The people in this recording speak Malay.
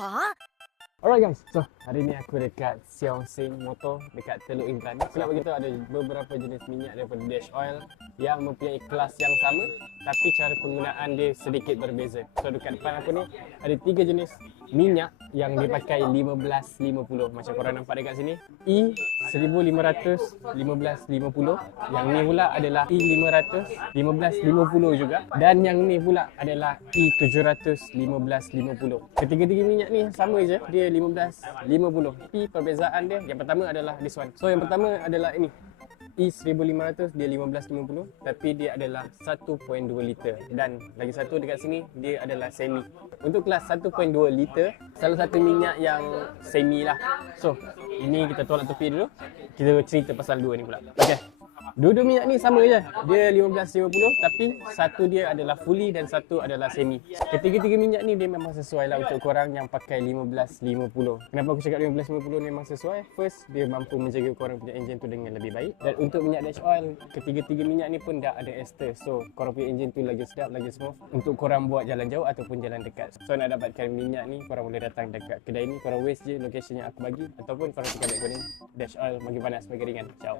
Ha? Alright guys, so hari ni aku dekat Siong Sing Motor dekat Teluk Intan. Sebab begitu ada beberapa jenis minyak daripada Dash Oil yang mempunyai kelas yang sama tapi cara penggunaan dia sedikit berbeza. So dekat depan aku ni ada 3 jenis minyak yang dipakai 1550. Macam korang nampak dekat sini, E1500 1550. Yang ni pula adalah E500 1550 juga. Dan yang ni pula adalah E700 1550. Ketiga-tiga minyak ni sama je, dia 1550. Tapi perbezaan dia, yang pertama adalah this one. So yang pertama adalah ini, E1500 dia 1550 tapi dia adalah 1.2 liter. Dan lagi satu dekat sini dia adalah semi. Untuk kelas 1.2 liter, salah satu minyak yang semi lah. So ini kita tolak tepi dulu, kita cerita pasal dua ni pula. Okay, dua-dua minyak ni sama je, dia 1550 tapi satu dia adalah fully dan satu adalah semi. Ketiga-tiga minyak ni dia memang sesuai lah untuk korang yang pakai 1550. Kenapa aku cakap 1550 memang sesuai? First, dia mampu menjaga korang punya enjin tu dengan lebih baik. Dan untuk minyak Dash Oil, ketiga-tiga minyak ni pun dah ada ester. So korang punya enjin tu lagi sedap, lagi smooth untuk korang buat jalan jauh ataupun jalan dekat. So nak dapatkan minyak ni, korang boleh datang dekat kedai ni. Korang waste je location yang aku bagi, ataupun korang tekan dekat ni Dash Oil bagi panas, bagi ringan. Ciao.